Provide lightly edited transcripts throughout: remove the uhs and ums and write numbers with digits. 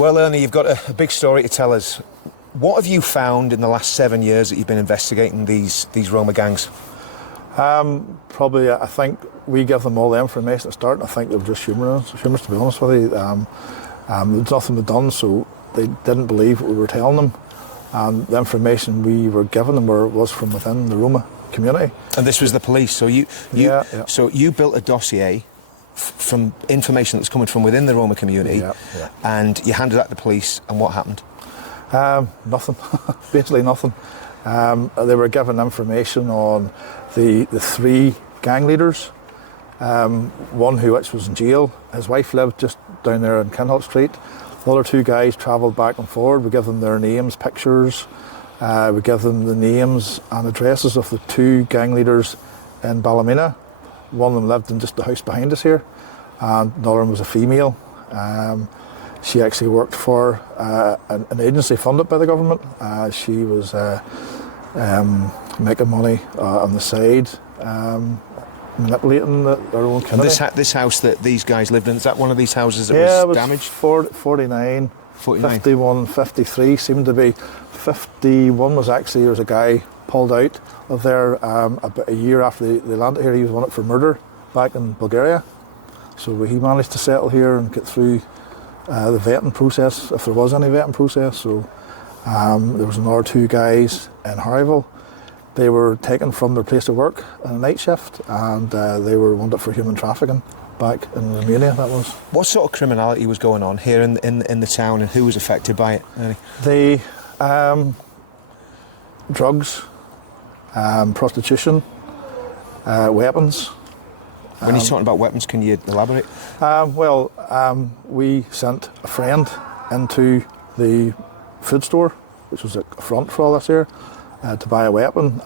Well, Ernie, you've got a big story to tell us. What have you found in the last 7 years that you've been investigating these Roma gangs? Probably, I think we give them all the information at the start, and I think they were just humorous, to be honest with you. There's nothing we'd done, so they didn't believe what we were telling them. And the information we were giving them was from within the Roma community. And this was the police, so so you built a dossier from information that's coming from within the Roma community, and you handed that to the police, and what happened? Nothing, basically nothing. They were given information on the 3 gang leaders, one which was in jail. His wife lived just down there in Kinhall Street. The other 2 guys travelled back and forward. We give them their names, pictures. We give them the names and addresses of the 2 gang leaders in Ballymena. One of them lived in just the house behind us here, and another one was a female. She actually worked for an agency funded by the government. She was making money on the side, manipulating their own community. This house that these guys lived in, is that one of these houses that was damaged? 49, 51, 53 seemed to be. 51 was actually, there was a guy pulled out of there about a year after they landed here. He was wanted for murder back in Bulgaria. So he managed to settle here and get through the vetting process, if there was any vetting process. So there was another 2 guys in Harryville. They were taken from their place of work on a night shift, and they were wanted for human trafficking back in Romania. That was. What sort of criminality was going on here in the town, and who was affected by it, Ernie? The drugs, prostitution, weapons. When you're talking about weapons, can you elaborate? We sent a friend into the food store, which was a front for all this here, to buy a weapon.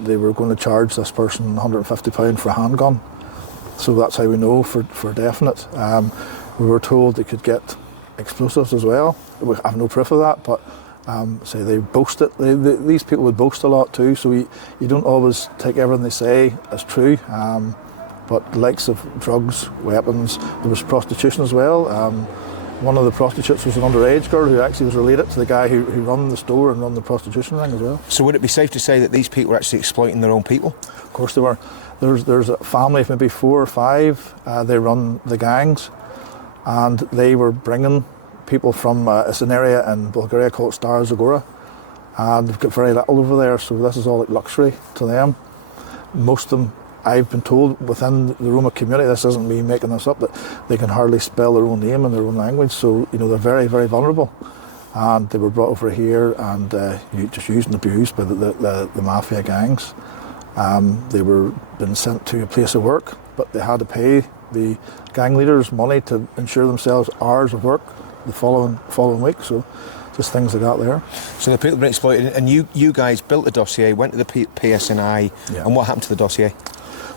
They were going to charge this person £150 for a handgun. So that's how we know for definite. We were told they could get explosives as well. We have no proof of that, but say they boast it. These people would boast a lot too, so you don't always take everything they say as true. But the likes of drugs, weapons, there was prostitution as well. One of the prostitutes was an underage girl who actually was related to the guy who run the store and run the prostitution ring as well. So would it be safe to say that these people were actually exploiting their own people? Of course they were. There's a family of maybe 4 or 5. They run the gangs, and they were bringing people from it's an area in Bulgaria called Stara Zagora, and they've got very little over there, so this is all like luxury to them. Most of them, I've been told within the Roma community, this isn't me making this up, that they can hardly spell their own name in their own language, so they're very, very vulnerable. And they were brought over here and just used and abused by the mafia gangs. They were being sent to a place of work, but they had to pay the gang leaders money to ensure themselves hours of work the following week. So just things like that there. So the people have been exploited, and you guys built a dossier, went to the PSNI, and what happened to the dossier?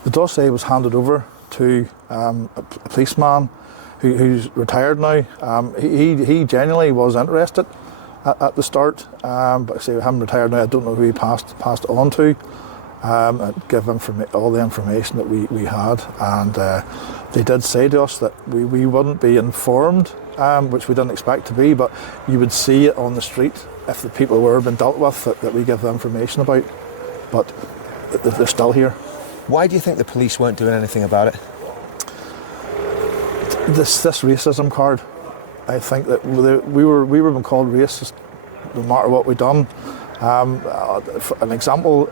The dossier was handed over to a policeman who's retired now. He genuinely was interested at the start, but I say him retired now, I don't know who he passed it on to. Give all the information that we had, and they did say to us that we wouldn't be informed, which we didn't expect to be, but you would see it on the street if the people were being dealt with that we give the information about, but they're still here. Why do you think the police weren't doing anything about it? This racism card. I think that we were being called racist no matter what we've done. For an example,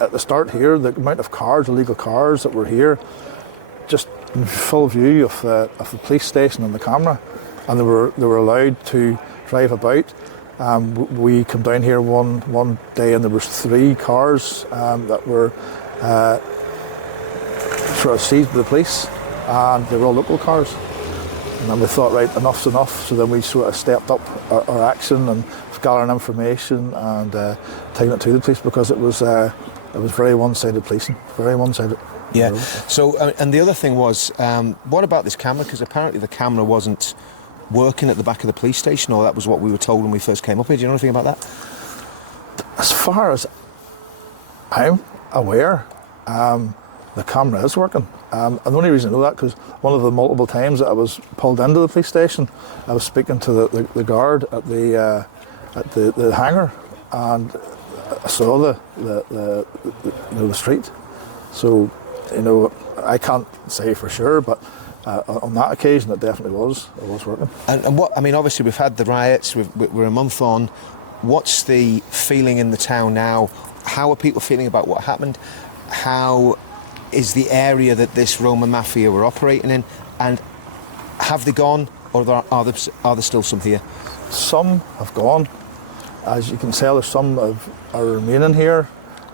at the start here, the amount of cars, illegal cars that were here, just in full view of the police station and the camera, and they were allowed to drive about. We come down here one day and there was 3 cars that were sort of seized by the police, and they were all local cars. And then we thought, right, enough's enough. So then we sort of stepped up our action and gathering information and taking it to the police, because it was very one-sided policing, very one-sided. Yeah. So, and the other thing was, what about this camera? Because apparently the camera wasn't working at the back of the police station, or that was what we were told when we first came up here. Do you know anything about that? As far as I'm aware, the camera is working. And the only reason I know that because one of the multiple times that I was pulled into the police station, I was speaking to the guard at the hangar, and I saw the street. So, I can't say for sure, but on that occasion it definitely was. It was working. And what, I mean, obviously we've had the riots, we're a month on. What's the feeling in the town now? How are people feeling about what happened? How is the area that this Roma Mafia were operating in? And have they gone, or are there still some here? Some have gone. As you can tell, there's some are remaining here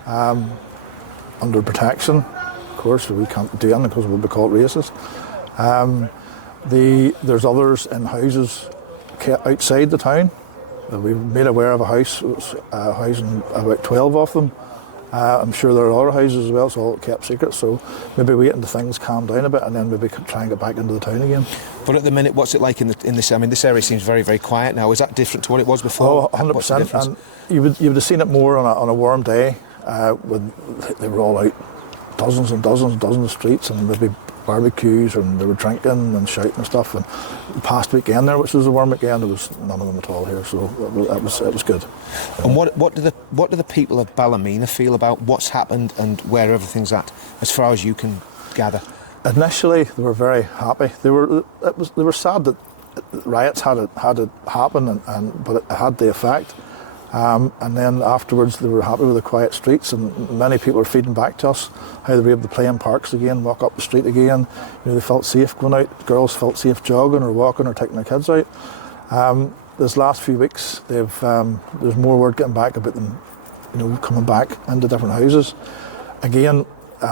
under protection. Of course, we can't do anything because we'll be called racist. There's others in houses outside the town. We've made aware of a house, housing about 12 of them. I'm sure there are other houses as well, it's all kept secret, so maybe wait until things calm down a bit and then maybe try and get back into the town again. But at the minute, what's it like in this? I mean, this area seems very, very quiet now. Is that different to what it was before? Oh, 100%. And you would have seen it more on a warm day when they were all out, dozens and dozens and dozens of streets, and there'd be barbecues and they were drinking and shouting and stuff. And the past weekend there, which was a warm weekend, there was none of them at all here, so it was good. And what do the people of Ballymena feel about what's happened and where everything's at, as far as you can gather? Initially, they were very happy. They were sad that riots had to happen, but it had the effect. And then afterwards, they were happy with the quiet streets, and many people were feeding back to us how they were able to play in parks again, walk up the street again. They felt safe going out. Girls felt safe jogging or walking or taking their kids out. This last few weeks, there's more word getting back about them, coming back into different houses. Again,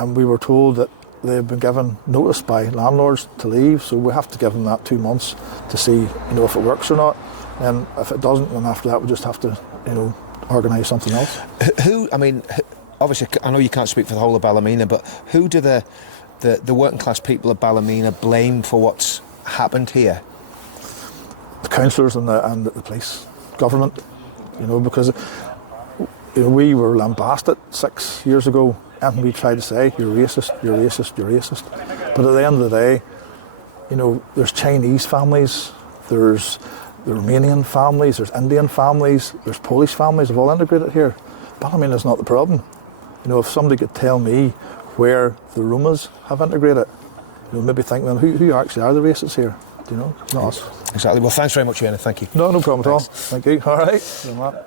we were told that they've been given notice by landlords to leave, so we have to give them that 2 months to see, if it works or not. And if it doesn't, then after that we just have to, organise something else. Obviously, I know you can't speak for the whole of Ballymena, but who do the working class people of Ballymena blame for what's happened here? The councillors and the police, government, because we were lambasted 6 years ago, and we tried to say, you're racist, you're racist, you're racist. But at the end of the day, there's Chinese families, there's the Romanian families, there's Indian families, there's Polish families, have all integrated here. Ballymena's not the problem. If somebody could tell me where the Romas have integrated, maybe think, well, who actually are the racists here? Not us. Exactly. Well, thanks very much, Ian. Thank you. No problem at all. Thank you. All right.